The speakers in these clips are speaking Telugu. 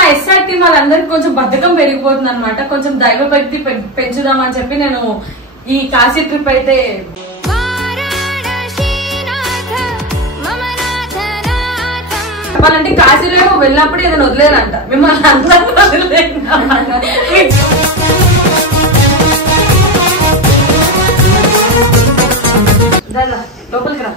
మా ఎస్ఆర్ టీం వాళ్ళందరికి కొంచెం బద్ధకం పెరిగిపోతుంది అనమాట. కొంచెం దైవ భక్తి పెంచుదామని చెప్పి నేను ఈ కాశీ ట్రిప్ అయితే చెప్పాలంటే కాశీలో వెళ్ళినప్పుడు ఏదైనా వదిలేదంట, మిమ్మల్ని అందరూ వదిలేదు. లోపలికి రా.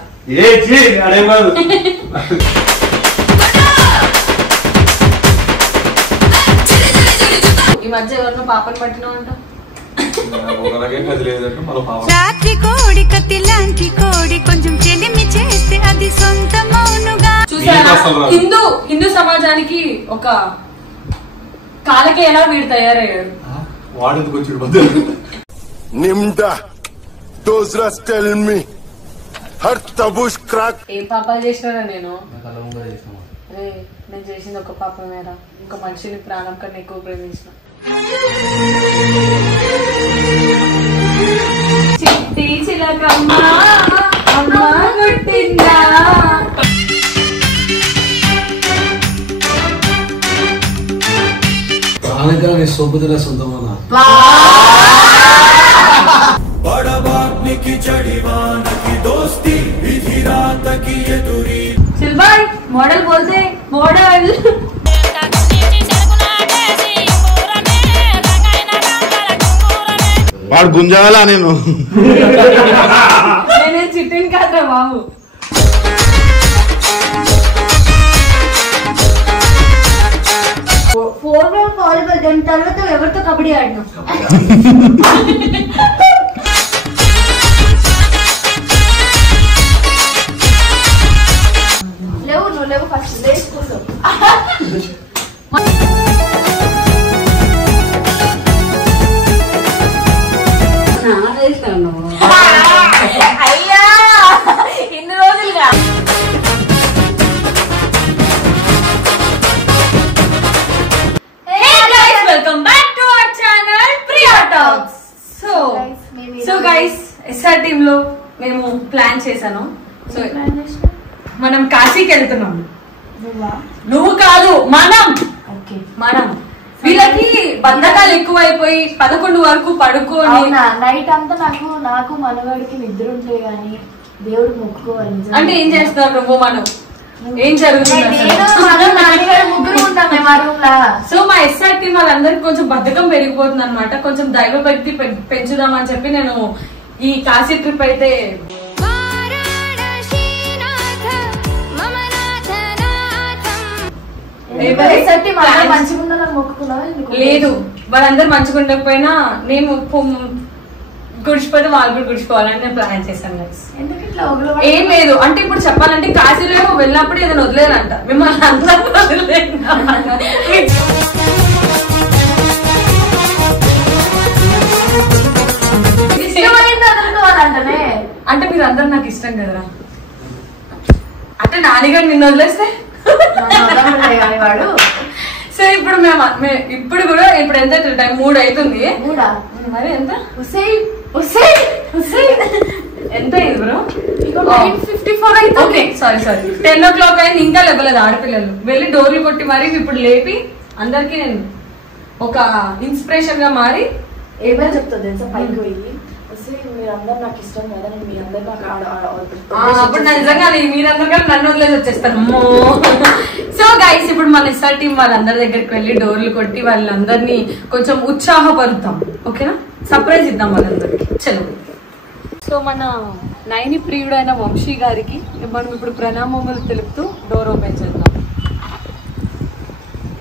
ఈ మధ్య ఎవరినో పాపని పట్టినావు అంట. రాత్రి కోడి కత్తి లాంటి కోడి కొంచెం చెలిమి చేస్తే అది సొంతమౌనుగా. చూసారా, హిందూ సమాజానికి ఒక కాలకి ఎలా వీడు తయారయ్యాడు. ఏం పాపాలు చేసినారా నేను చేసింది ఒక పాపమేరా, ఇంకో మనిషిని ప్రాణం కన్నా ఎక్కువ ప్రేమించిన. చిట్టి చిలకమ్మా అమ్మ కొట్టిందా. సొబ్బుతున్న సొంతమా సిల్బాయ్ మోడల్ బోల్తే మోడల్. వాడు గుంజాలా నేను చిట్టిని కాదురా బాబు. వాలీబాల్ దాని తర్వాత ఎవరితో కబడ్డీ ఆడినాం. లేవు నువ్వు లేవు ఫస్ట్ డే స్కూల్లో. అయ్యా ఇన్ని రోజులుగా welcome back to our channel Priya talks. So guys SR team లో మేము ప్లాన్ చేశాను. సో మనం కాశీకి వెళ్తున్నాం. నువ్వు కాదు, మనం వీళ్ళకి బంధకాలు ఎక్కువైపోయి 11 వరకు పడుకోని నైట్ అంతా నాకు మనవాడికి నిద్ర ఉంటే గానీ దేవుడు మొక్కుకోవాలి. అంటే ఏం చేస్తున్నారు నువ్వు మనం ఏం జరుగుతుంది? సో మా ఎస్ఆర్ టీం వాళ్ళందరికి కొంచెం బద్ధకం పెరిగిపోతుంది అనమాట. కొంచెం దైవ భక్తి పెంచుదామని చెప్పి నేను ఈ కాశీ ట్రిప్ అయితే లేదు. వాళ్ళందరూ మంచిగా ఉండకపోయినా నేను గుడిచిపోతే వాళ్ళు కూడా గుడిచిపోవాలని నేను ప్లాన్ చేశాను. ఏం లేదు అంటే ఇప్పుడు చెప్పాలంటే కాశీలో వెళ్ళినప్పుడు ఏదైనా వదిలేదంట, మిమ్మల్ని అందరూ వదిలేదు. అంటే మీరు అందరు నాకు ఇష్టం కదరా. అంటే నానిగారు నిన్ను వదిలేస్తే సో ఇప్పుడు ఇప్పుడు కూడా ఇప్పుడు ఎంత టైం 3 అవుతుంది. మరి ఎంత ఎంత అయింది బ్రో? 54 అయితే. ఓకే సారీ 10 o'clock అయింది, ఇంకా లేవలేదు ఆడపిల్లలు. వెళ్ళి డోర్లు కొట్టి మరి ఇప్పుడు లేపి అందరికి నేను ఒక ఇన్స్పిరేషన్ గా మారి ఏమైనా చెప్తుంది తెలుసా, పైకి పోయి మీరందరూ నాకు ఇష్టం కదా, నేను మీ అందరు నాకు అప్పుడు నిజంగా మీరందరూ కానీ నన్ను వదిలేసి వచ్చేస్తాను. సో గైస్ ఇప్పుడు మన ఎస్ఆర్ టీం వాళ్ళందరి దగ్గరికి వెళ్ళి డోర్లు కొట్టి వాళ్ళందరినీ కొంచెం ఉత్సాహపరుద్దాం. ఓకేనా, సర్ప్రైజ్ ఇద్దాం వాళ్ళందరికి. చలో. సో మన నైని ప్రియుడైన వంశీ గారికి మనం ఇప్పుడు ప్రణామములు తెలుపుతూ డోర్ ఓపెన్ చేద్దాం.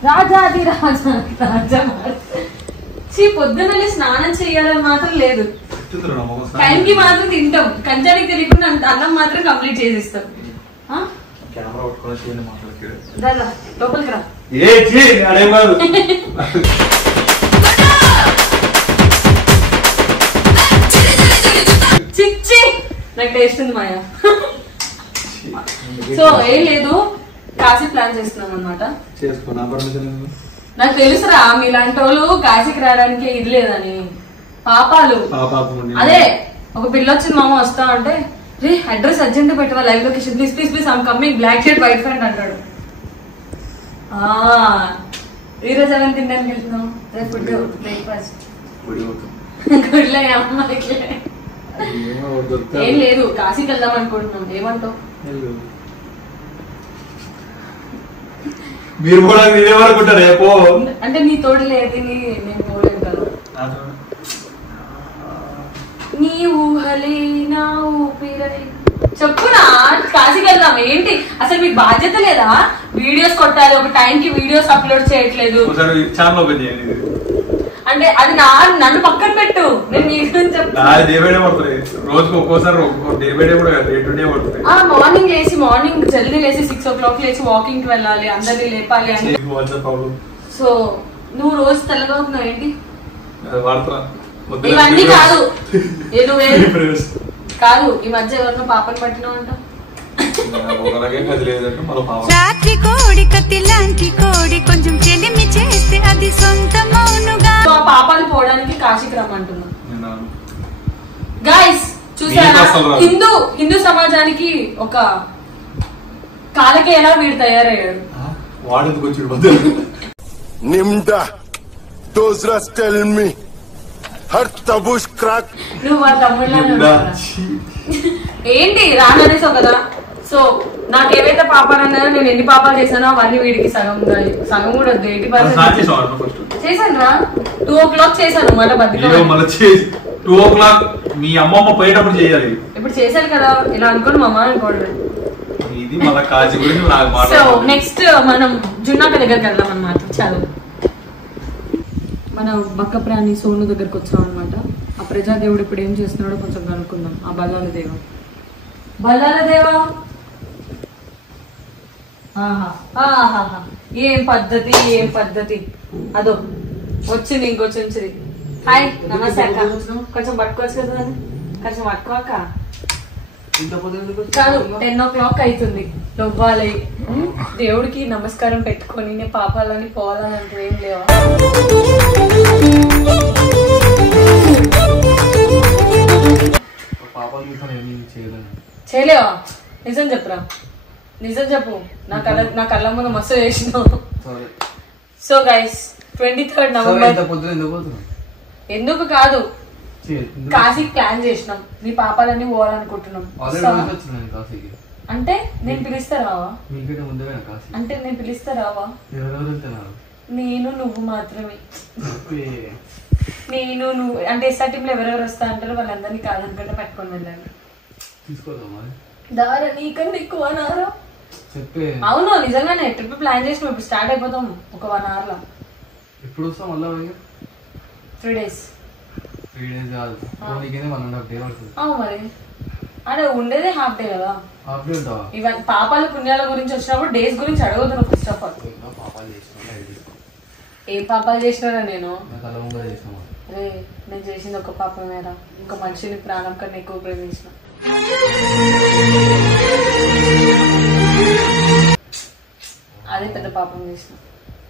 రాజాది రాజా పొద్దున స్నానం చేయాలని మాత్రం లేదు, టైంకి మాత్రం తింటాం. కంచానికి తెలియకుండా అన్నం మాత్రం కంప్లీట్ చేసిస్తాం. లోపలికి రా. చిచ్చి నాకు టేస్ట్ ఉంది మాయా. సో ఏం లేదు, కాశీ ప్లాన్ చేస్తున్నాం అనమాట. నాకు తెలుసురా మీలాంటి వాళ్ళు కాశీకి రావడానికి ఇది లేదని. పాపాలు అదే ఒక పిల్ల వచ్చింది మామ వస్తా అంటే రే అడ్రస్ అర్జెంట్ పెట్టవా, live location please please please I'm coming, black shirt white pant అంటాడు. ఈ రోజు ఏమైనా తినడానికి వెళ్తున్నాం? ఫుడ్ బ్రేక్ఫాస్ట్ గుడ్లే అమ్మాయికి ఏం లేదు, కాశీకి వెళ్దాం అనుకుంటున్నాం. ఏమంటావు? మీరు కూడా మీరే వరకుంటారు రేపు అంటే నీ తోడు లేదు, నేను పోలేదు కదా. నీ ఊహలే నా ఊపిరై చెప్పునా కాశీకి వెళ్దాం. ఏంటి అసలు మీకు బాధ్యత లేదా? వీడియోస్ కొట్టాలి, ఒక టైం కి వీడియోస్ అప్లోడ్ చేయట్లేదు. అంటే అది నన్ను పక్కన పెట్టు, నేను నీ గురించి రోజుకి ఒక్కోసారి మార్నింగ్ లేసి మార్నింగ్ జల్దీ లేసి 6 o'clock లేచి వాకింగ్ కి వెళ్ళాలి, అందరినీ లేపాలి అని. సో నువ్వు రోజు తెల్లగా అవుతున్నావు ఏంటి? ఇవన్నీ కాదు, నువ్వే కాదు ఈ మధ్య ఎవరినో పాపని పట్టినావు అంట. రాత్రి కోడి కత్తి లాంటి కోడి కొంచెం చెలిమి చేస్తే అది సొంతమౌనుగా. ఆ పాపాలు పోవడానికి కాశీకి రమ్మంటున్నా. గైస్ చూసారా, హిందూ సమాజానికి ఒక కాలకేలా వీడు తయారయ్యాడు. వాడేందుకు వచ్చి నిమ్డా దోస్ టెల్ మీ హర్ తబుష్ క్రాక్. నువ్వు మా తమ్ముళ్ళ ఏంటి రాననేసావు కదా. సో నాకేవైతే పాపాలు అన్నాయో, నేను ఎన్ని పాపాలు చేశానో అవన్నీ వీడికి సగం కూడా వద్దు, 80% చేశాను రా. 2 o'clock చేశాను మళ్ళీ బతికి. 2 o'clock మీ అమ్మమ్మ పోయేటప్పుడు చేయాలి. ఇప్పుడు చేశాను కదా, ఇలా అనుకోండి మా అమ్మ అనుకోండి. ఇది మళ్ళీ కాజీ గురించి సో నెక్స్ట్ మనం జున్నాక దగ్గరికి వెళ్దాం అనమాట. చదువు మన బక్క ప్రాణి సోను దగ్గరకు వచ్చాం అనమాట. ఆ ప్రజాదేవుడు ఇప్పుడు ఏం చేస్తున్నాడో కొంచెం కనుక్కుందాం. ఆ బల్లాల దేవా ఏం పద్ధతి అదో వచ్చింది ఇంకొచ్చింది. హాయ్ నమస్తే అక్క, కొంచెం పట్టుకోవచ్చు కదా, కొంచెం పట్టుకోక కాదు. 10 o'clock అవుతుంది, నవ్వాలి దేవుడికి నమస్కారం పెట్టుకొని నేను పాపాలని పోవాలని అంటే ఏం లేవా? చేయలేవా? నిజం చెప్పురా, నిజం చెప్పు. నా కళ్ళ ముందు మస్తు చేసినావు. సో గైస్ 23rd November ఎందుకు కాదు కాశీకి ప్లాన్ చేసినాం. నీ పాపాలన్నీ పోవాలనుకుంటున్నాం. అంటే నేను పిలిస్తే రావా? అంటే నేను పిలిస్తే రావా? నేను నువ్వు మాత్రమే. నేను నువ్వు అంటే SRTలో ఎవరెవరు వస్తా అంటారో వాళ్ళందరినీ కాదనుకుంటే పట్టుకొని వెళ్ళాను. దారా నీకన్నా ఎక్కువ నారా? అవును నిజంగానే ట్రిప్ ప్లాన్ చేసినాం. ఇప్పుడు స్టార్ట్ అయిపోతాం ఒక 1 hour లో. ఎప్పుడు వస్తాం మళ్ళీ? 3 days. 3 days కాదు, 1.5 day పడుతుంది. అవును మరి, అదే ఉండేదే హాఫ్ డే కదా. హాఫ్ డే ఉంటావా? ఇవన్నీ పాపాల పుణ్యాల గురించి వచ్చినప్పుడు డేస్ గురించి అడగదును. ఫస్ట్ ఆఫ్ ఆల్ ఏం పాపాలు చేసినారా? నేను నేను చేసింది ఒక పాపమేరా, ఇంకో మనిషిని ప్రాణం కన్నా ఎక్కువ ప్రేమించిన. అదే పెద్ద పాపం చేసిన.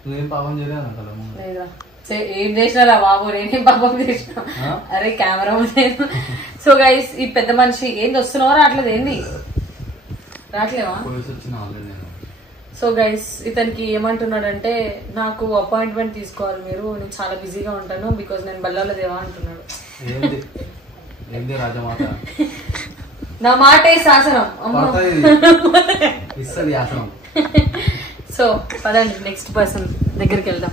నువ్వేం పాపం చేయలేదా? లేదా ఏం చేసినారా బాబు, నేనేం పాపం చేసిన? అరే కెమెరా లేదు. సో గైస్ ఈ పెద్ద మనిషి ఏంది వస్తున్నావా? రావట్లేదు ఏంది? రావట్లేవా? సో గైస్ ఇతనికి ఏమంటున్నాడంటే నాకు అపాయింట్మెంట్ తీసుకోవాలి మీరు, నేను చాలా బిజీగా ఉంటాను బికాజ్ నేను బల్లాల దేవా అంటున్నాడు. నా మాటే శాసనం. సో పదండి నెక్స్ట్ పర్సన్ దగ్గరికి వెళ్దాం.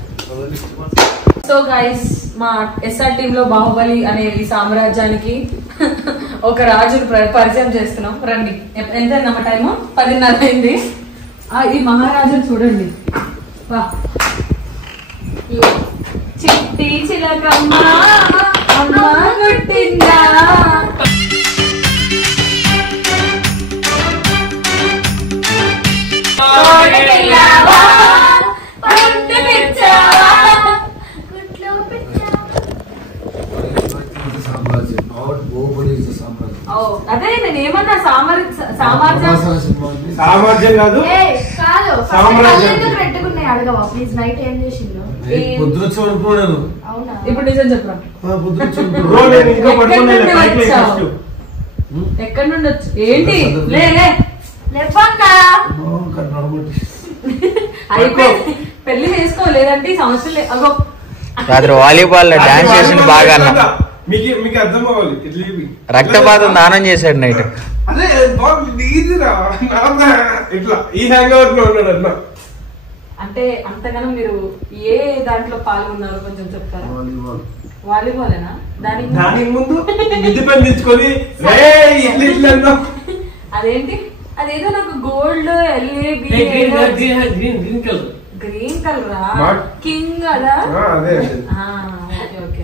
సో గైస్ మా SR టీమ్ లో బాహుబలి అనే ఈ సామ్రాజ్యానికి ఒక రాజును పరిచయం చేస్తున్నాం. రండి. ఎంత అయిందమ్మా టైము? 10:30 అయింది. ఈ మహారాజును చూడండి. చిట్టి చిలకమ్మ అమ్మ గుట్టిందా, అదే నేను ఏమన్నా సామర్థ్యం కాదు పెట్టుకున్నాయి. అడగవా ప్లీజ్? నైట్ ఏం చేసిండు? ఇప్పుడు నిజం చెప్పరా? ఎక్కడి నుండి వచ్చు ఏంటి? పెళ్లి చేసుకో, లేదంటే ఈ సంవత్సరం అగో రాత్రి వాలీబాల్ డాన్స్ చేసింది బాగా అన్న. మీకు అర్థం అవ్వాలి. రక్తపాతం దానం చేశాడు నైట్. అదే ఇట్లా ఈ హ్యాంగ్ అవుట్ లో ఉన్నాడు అన్న. అంటే అంతగానో మీరు ఏ దాంట్లో పాల్గొన్నారు కొంచెం చెప్తారా? వాలీబాలేనా? దానికి ముందు మిద్ది పని తెచ్చుకొని అదేంటి అదేదో నాకు గోల్డ్ గ్రీన్ కలర్ కింగ్ కదా. ఓకే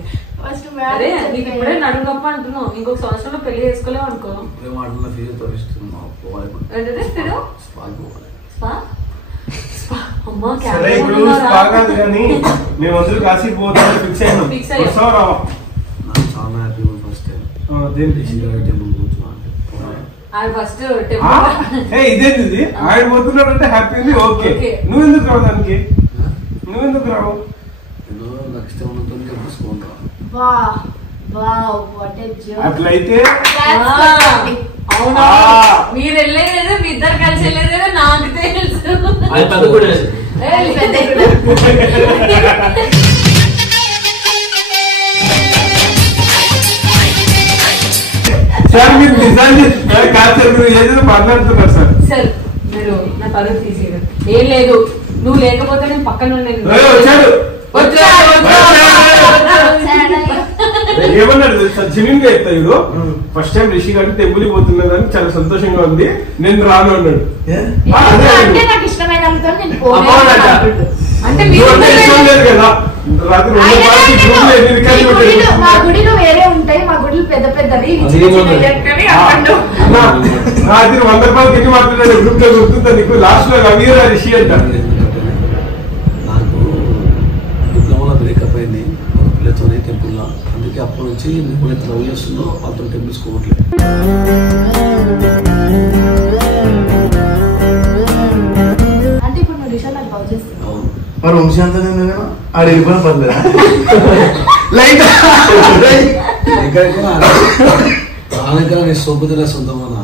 అదే నీకు ఇప్పుడే నడుగప్ప అంటున్నావు. ఇంకొక సంవత్సరంలో పెళ్లి చేసుకోలేవు అనుకో. మేమందరూ కాశీ పోతాం ఫిక్స్ అయినాం. ఇదేంటి ఆయన పోతున్నాడు అంటే హ్యాపీ ఉంది. ఓకే నువ్వెందుకు రావు దానికి? నువ్వెందుకు రావు? అట్లయితే అవునా మీరు వెళ్ళేదేదో మీ ఇద్దరు కలిసి వెళ్ళేదేదో నాకు తెలుసు. సార్ మీరు నిజాన్ని ఏదో మాట్లాడుతున్నారు సార్. సార్ మీరు నా పరువు తీసేయరు. ఏం లేదు, నువ్వు లేకపోతే నేను పక్కన వచ్చాడు ఏమన్నాడు సార్? జెన్యూన్ గా చెప్తాడు. ఫస్ట్ టైం రిషి గారు టెంపుల్ పోతున్నదని చాలా సంతోషంగా ఉంది, నేను రాను అన్నాడు. అంటే లేదు కదా రాత్రి మా గుడిలో వేరే ఉంటాయి, మా గుడిలో పెద్ద పెద్దవి రాత్రి 100 రూపాయలు తిరిగి మాట్లాడాడు. గ్రూప్ లో గుర్తుందా నీకు? లాస్ట్ లో రవీరా రిషి అంటారు. నాకు డిప్లొమాలో బ్రేకప్ అయింది పిల్లతోనే టెంపుల్ లో. అందుకే అప్పటి నుంచి ఎప్పుడైతే లవ్ చేస్తుందో వాళ్ళతో టెంపుల్స్ పోవట్లేదు. అంటే ఇప్పుడు నువ్వు రిషి నాకు లవ్ చేస్తున్నావు. మరి వంశాంతం ఆడ వెళ్ళిపోయిన పర్లేదా? ఆనక నీ సోపుతున్న సొంతమన్నా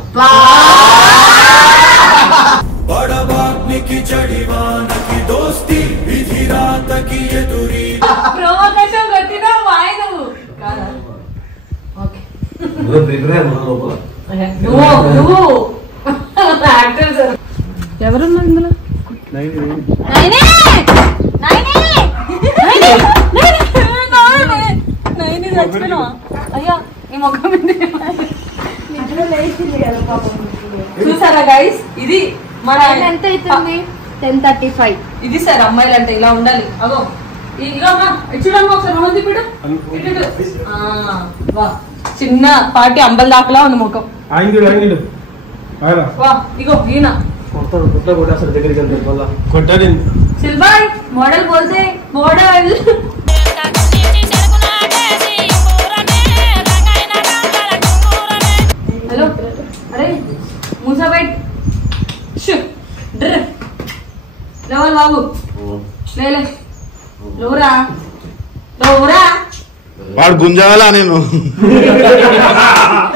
ఎవరున్నారు ఇందులో? అయ్యా ఈ మొక్క చూసారా గైస్? ఇది మన ఎంత అవుతుంది? 10:35. ఇది సార్ అమ్మాయిలు అంటే ఇలా ఉండాలి. అగో చూడమ్మా ఒకసారి మొహం తిప్పిడు. వా చిన్న పాటి అంబల్ దాకలా ఉంది ముఖం. వా ఇగో ఈయన సిల్బాయ్ మోడల్ బోల్తే మోడల్. హలో అరే మూసా బైట్ లేవాలి బాబు లేలే లోరా లోరా వాడు గుంజాలా నేను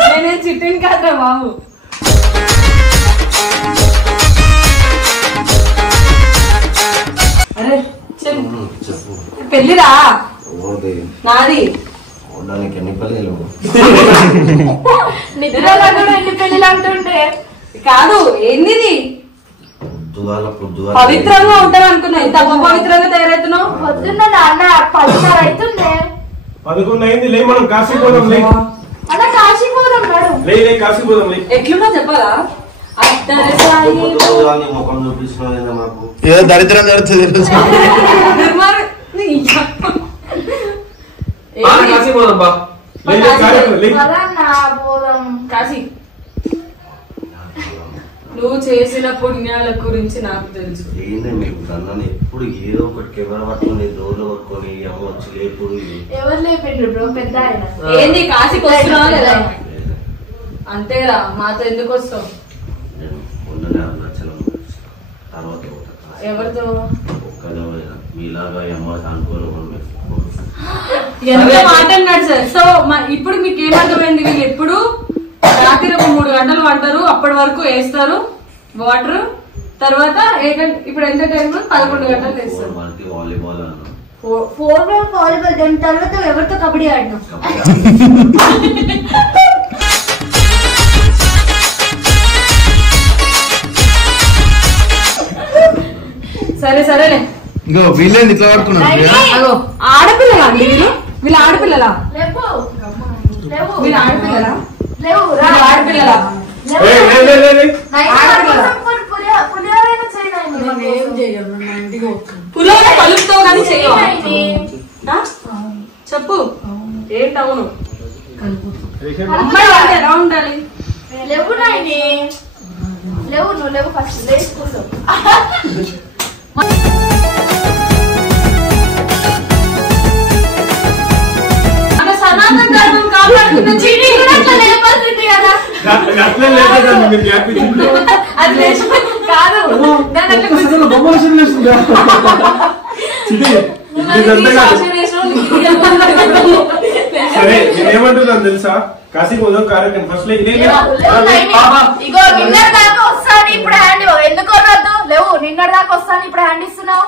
నేనే చిట్టిని కాదురా బాబు. అరే పెళ్ళిరా నాది ఎన్ని పెళ్ళి ఎన్ని పెళ్లిలు అంటుండే కాదు ఎన్నిది పవిత్రంగా ఉంటాను అనుకున్నా. ఇంత పవిత్రంగా తయారవుతున్నావు. పొద్దున్న నాన్న 10:30 అవుతుండే. 11 అయింది. లే మనం కాశీ పోదాం. అలా కాశీ పోదాం మేడం. లే కాశీ పోదాం. ఎట్లున్నా చెప్పాలా? ఏదో దరిద్రం జరుగుతుంది. కాశీ పోదాం బా. కాశీ నువ్వు చేసిన పుణ్యాల గురించి నాకు తెలుసు. ఎప్పుడు ఏదో ఒకటి కెమెరా పట్టుకుని డోర్లు పట్టుకొని అమ్మ వచ్చి లేపుడు. ఎవరు లేపిండ్రు బ్రో? పెద్ద ఆయన. ఏంది కాశీకి వస్తున్నావా లేదా? అంతేరా మాతో ఎందుకు వస్తావు? ఎవరితో? మీలాగా అమ్మ అనుకోవాలి. ఎంత మాట్లాడినాడు సార్. సో ఇప్పుడు మీకు ఏమర్థమైంది? వీళ్ళు ఎప్పుడు రాత్రి 3 గంటలు వంటారు, అప్పటి వరకు వేస్తారు వాటర్, తర్వాత ఇప్పుడు ఎంత టైం 11 గంటలు లేస్తారు. Volleyball 4 volleyball. దాని తర్వాత ఎవరితో కబడ్డీ ఆడినాం. సరేలే. ఇంకో వీళ్ళేంది ఇట్లా పడుకున్నారు? ఆడపిల్లలా అండి వీళ్ళు ఆడపిల్లలా? వీళ్ళు ఆడపిల్లలా? ఆడపిల్లలా? పులిహోర కలుపుతావు కానీ చెయ్యవా? చెప్పు ఏంటి? అవును అమ్మాయి వాళ్ళు ఎలా ఉండాలి? లేవు నాయని, లేవు నువ్వు లేవు, ఫస్ట్ లేచి కూర్చో. సనాతన ధర్మం కాపాడుతున్న చీటీ కూడా అట్లా లేపాల్సింది కదా. అది లేచి కాదు సరే నేనేమంటున్నాను తెలుసా? కాశీకి ఉదయం కార్యక్రమం ఫస్ట్ ఇగో నిన్నటి దాకా వస్తాను ఇప్పుడు హ్యాండ్ ఎందుకు వద్దు? లేవు నిన్నటి దాకా వస్తాను ఇప్పుడు హ్యాండ్ ఇస్తున్నావు.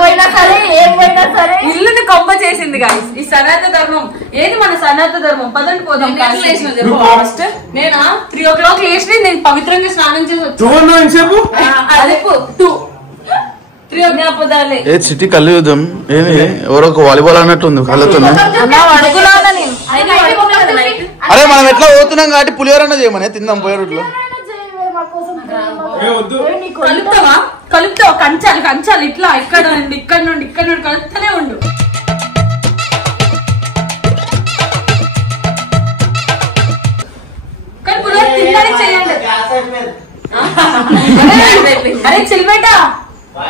పోయినా సరే ఏం పోయినా సరే ఇల్లుని కొంప చేసింది గాయస్ ఈ సనాతన ధర్మం. ఏది మన సనాతన ధర్మం? పదండి పోదాం. ఫస్ట్ నేనా 3 o'clock లేచి నేను పవిత్రంగా స్నానం చేసి వచ్చాను. అదే 2 3 ఏ సిటీ కళ్ళు చూద్దాం. ఏమి ఎవరో ఒక వాలీబాల్ అన్నట్టు ఉంది కళ్ళతో. అరే మనం ఎట్లా పోతున్నాం కాబట్టి పులిహోర చేయమని తిందాం పోయే రూట్లో. కలుపుతావా? కంచాలి ఇట్లా ఇక్కడ నుండి కలుపుతూనే ఉండు. కానీ పులిహోర తిన్నది చేయండి. అరే చిల్బెట్ట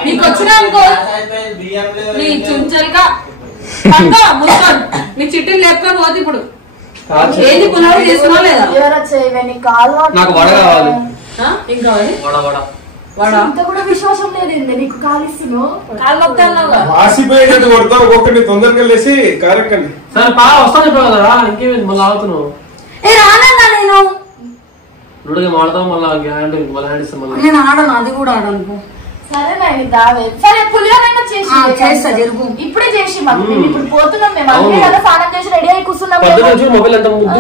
నీకు వచ్చినా అనుకో నీ చుంచల్గా ముసుకొని నీ చిట్టిని లేపుకొని పోతే ఇప్పుడు ఏంది పులిహోర చేస్తున్నా లేదా? నాకు వడ కావాలి. ఏం కావాలి? ఇంత కూడా విశ్వాసం లేదు నీకు. కాలిస్తున్నావు కాలు మొత్తాను ఆసిపోయేటట్టు కొడతావు. ఒక్కొక్కటి తొందరగా లేసి కారెక్కండి. సరే వస్తాను కదా. ఇంకేమైంది మళ్ళీ ఆగుతున్నావు? రానన్నా నేను నుడుగా మాడతాం మళ్ళీ హ్యాండ్ ఇస్తాం. మళ్ళీ నేను ఆడను, అది కూడా ఆడను. సరే నాయని దావే. సరే పులిహోరైనా చేస్తా జరుగు. ఇప్పుడే చేసి మాకు ఇప్పుడు పోతున్నాం మేము. అన్నీ కదా స్నానం చేసి రెడీ అయి కూర్చున్నాం. మొబైల్ ఎంత ముద్దు.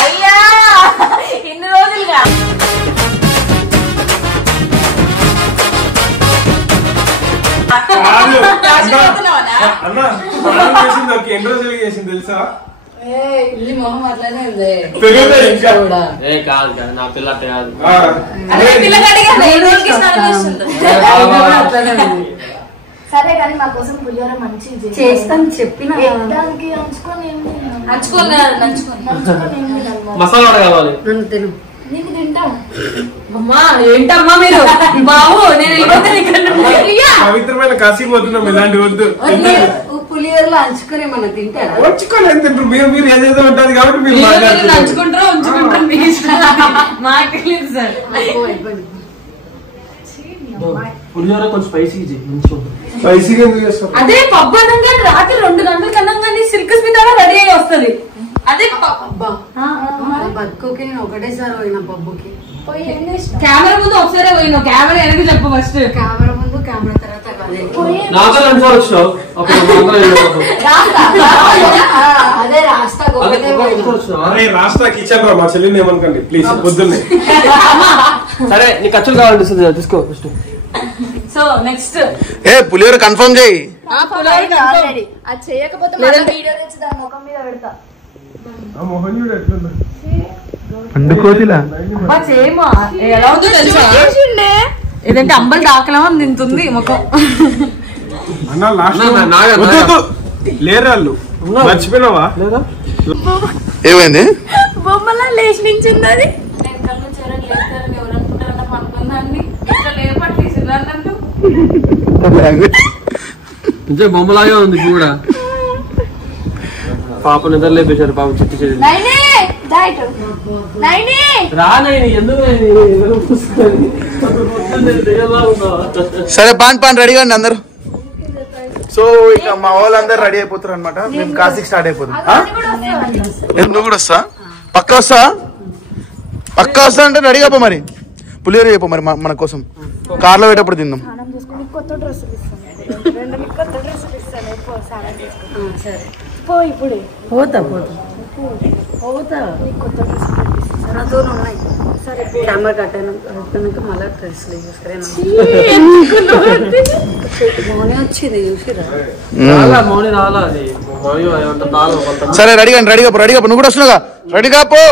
అయ్యా ఇన్ని రోజులుగా అన్న స్నానం చేసింది ఒక ఎన్ని రోజులు చేసింది తెలుసా? మొహం అట్లనే ఉంది. కాదు నా పిల్ల కాదు. సరే కానీ మా కోసం పులిహోర మంచిది చేస్తాను చెప్పిన మసాలా కావాలి. నీకు తింటాం. అమ్మా ఏంటమ్మా మీరు బాబు నేను పవిత్రమైన కాశీ పోతున్నాం. ఇలాంటి వద్దు. పులిహోరలో అంచుకొని మనం తింటారా? వచ్చుకొని ఏం తింటారు? మీరు ఏదేదో ఉంటుంది కాబట్టి మీరు నంచుకుంటారో ఉంచుకుంటారు మాకు తెలియదు సార్. పులిహోర కొంచెం స్పైసీగా ఎందుకు చేస్తారు? అదే పబ్బు అనగా రాత్రి 2 గంటలకు అనగానే సిల్క్ స్మిత రెడీ అయ్యి వస్తుంది. అదే బతుకుకి నేను ఒకటేసారి పోయినా పబ్బుకి. కెమెరా ముందు ఒకసారి పోయినా. కెమెరా వెనక చెప్పు ఫస్ట్. కెమెరా ముందు కెమెరా తర్వాత అదే రాస్తా. అరే రాస్తా కిచెన్ రా. మా చెల్లిని ఏమనుకోండి ప్లీజ్ పొద్దున్నే. సరే నీకు ఖర్చులు కావాలంటే తీసుకో ఫస్ట్. సో నెక్స్ట్ పులిహోర కన్ఫర్మ్ చేయి. అది చేయకపోతే వీడియో తెచ్చి దాని ముఖం మీద పెడతా. మోహన్ చూడు ఎట్లుందా? ఎలా ఉందో తెలుసా? ఏదంటే అంబలు దాకలా తింటుంది ముఖం. అన్న లాస్ట్ లేరాళ్ళు మర్చిపోయినావా? ఏమైంది? బొమ్మలా లేచి నించింది అది. నేను కళ్ళు చెరలు లేపుతారని ఎవరు అనుకుంటారన్న అనుకున్నాన్ని ఇట్లా లేపట్లేసింది అన్నట్టు. బొమ్మలాగే ఉంది కూడా. పాప నిద్ర లేపేశారు. పాప చిట్టి చెల్లి రానైనా ఎందుకు సరే పాన్ రెడీగా అండి అందరు. సో ఇక మా వాళ్ళందరూ రెడీ అయిపోతారు అనమాట. మేము కాశీకి స్టార్ట్ అయిపోతాం. నువ్వు కూడా వస్తా? పక్క వస్తా? పక్కా వస్తా అంటే రెడీగా పో మరి పులిహోర చెప్పు మరి మన కోసం కార్లో పెట్టప్పుడు తిందాం కొత్త డ్రెస్సులు ఇస్తాను కొత్త డ్రెస్సులు ఇస్తాను సరే పో ఇప్పుడే పోతా కొత్త డ్రెస్సులు నాతో ఉన్నాయి సరే కెమెరా కట్టాక మళ్ళీ డ్రెస్సులు చూసుకురేనా మౌని వచ్చింది చూసిరా సరే రెడీగా పో నువ్వు కూడా వస్తున్నావుగా రెడీగా పో